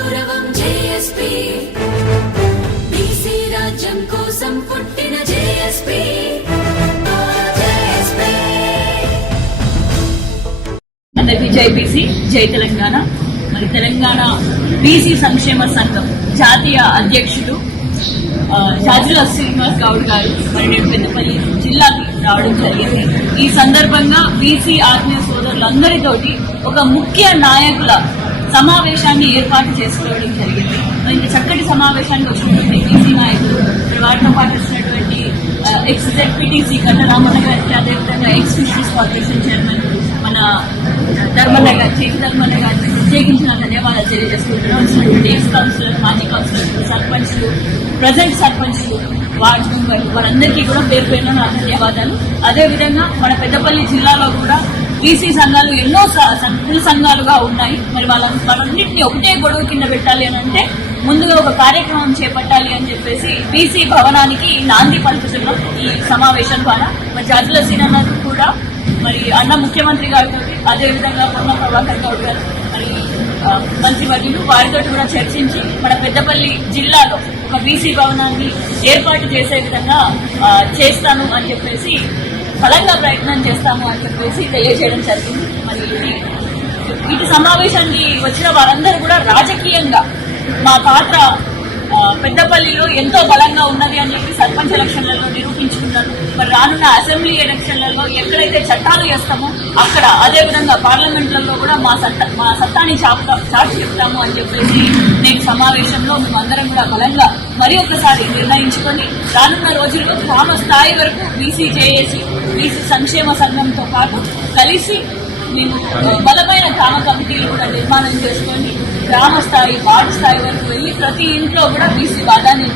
గౌరవం JSP BC రాజ్యం కోసం పుట్టిన జేఎస్పీ అందరికీ జై బీసీ, జై తెలంగాణ. మరి తెలంగాణ బీసీ సంక్షేమ సంఘం జాతీయ అధ్యక్షుడు జాజుల శ్రీనివాస్ గౌడ్ గారు మరి నేను పెద్దపల్లి జిల్లాకి రావడం జరిగింది. ఈ సందర్భంగా బీసీ ఆత్మీయ సోదరులందరితోటి ఒక ముఖ్య నాయకుల సమావేశాన్ని ఏర్పాటు చేసుకోవడం జరిగింది. ఇంత చక్కటి సమావేశానికి వచ్చినటువంటి బీసీ నాయకులు, వారితో పాటు వచ్చినటువంటి ఎక్స్ జెడ్పీటీసీ కట్టరామన్న గారికి, అదేవిధంగా ఎక్స్ ఫిషరీస్ కార్పొరేషన్ చైర్మన్ మన ధర్మన్న గారికి, ధర్మన్న గారికి ప్రత్యేకించిన ధన్యవాదాలు తెలియజేసుకుంటున్నాం. వచ్చినటువంటి ఎక్స్ కౌన్సిలర్, మాజీ కౌన్సిలర్, సర్పంచ్లు, ప్రజెంట్ సర్పంచ్లు, వార్డు మెంబర్లు, వారందరికీ కూడా పేరు పేరున నా ధన్యవాదాలు. అదేవిధంగా మన పెద్దపల్లి జిల్లాలో కూడా బీసీ సంఘాలు ఎన్నో కుల సంఘాలుగా ఉన్నాయి. మరి వాళ్ళన్నింటినీ ఒకటే గొడవ కింద పెట్టాలి అని అంటే ముందుగా ఒక కార్యక్రమం చేపట్టాలి అని చెప్పేసి బీసీ భవనానికి నాంది పలుకుతున్నాం ఈ సమావేశం ద్వారా. మరి జాజుల సీనన్న కూడా మరి అన్న ముఖ్యమంత్రి గారితో, అదేవిధంగా పొన్న ప్రభాకర్ గౌడ్ గారు మరి మంత్రివర్యులు, వారితో కూడా చర్చించి మన పెద్దపల్లి జిల్లాలో ఒక బీసీ భవనాన్ని ఏర్పాటు చేసే విధంగా చేస్తాను అని చెప్పేసి, బలంగా ప్రయత్నం చేస్తాము అని చెప్పేసి తెలియజేయడం జరిగింది. మరి ఇటు సమావేశానికి వచ్చిన వారందరూ కూడా రాజకీయంగా మా పాత్ర పెద్దపల్లిలో ఎంతో బలంగా ఉన్నది అని చెప్పి సర్పంచ్ ఎలక్షన్లలో నిరూపించుకున్నారు. మరి రానున్న అసెంబ్లీ ఎలక్షన్లలో ఎక్కడైతే చట్టాలు చేస్తామో అక్కడ, అదేవిధంగా పార్లమెంట్లలో కూడా మా సత్తాని చాటు చెప్తాము అని చెప్పేసి నేటి సమావేశంలో మేమందరం కూడా బలంగా మరి ఒకసారి నిర్ణయించుకొని రానున్న రోజుల్లో గ్రామ స్థాయి వరకు బీసీ జేఏసీ, బీసీ సంక్షేమ సంఘంతో పాటు కలిసి మేము బలమైన గ్రామ కమిటీలు కూడా నిర్మాణం చేసుకొని గ్రామ స్థాయి, వార్డు స్థాయి వరకు వెళ్లి ప్రతి ఇంట్లో కూడా బీసీ వాదాన్ని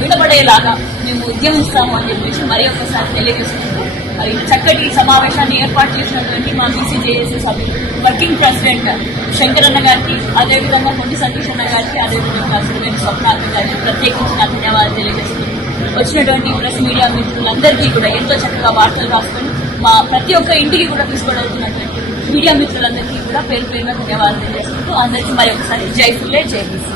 వినబడేలాగా మేము ఉద్యమిస్తాము అని చెప్పేసి మరి ఒకసారి తెలియజేస్తున్నాము. మరి చక్కటి సమావేశాన్ని ఏర్పాటు చేసినటువంటి మా బీసీ జేఏసీ సభ్యులు, వర్కింగ్ ప్రెసిడెంట్ శంకరన్న గారికి, అదేవిధంగా కొండి సతీష్ అన్న గారికి, అదేవిధంగా స్వప్నాథ గారికి ప్రత్యేకించిన ధన్యవాదాలు తెలియజేస్తున్నాము. వచ్చినటువంటి ప్రెస్ మీడియా మిత్రులందరికీ కూడా ఎంతో చక్కగా వార్తలు రాసుకొని మా ప్రతి ఒక్క ఇంటికి కూడా తీసుకోవడుతున్నటువంటి మీడియా మిత్రులందరికీ కూడా పేరు పేరున ధన్యవాదాలు తెలియజేస్తూ అందరికీ మరి ఒకసారి జై ఫుల్లే, జై బీసీ.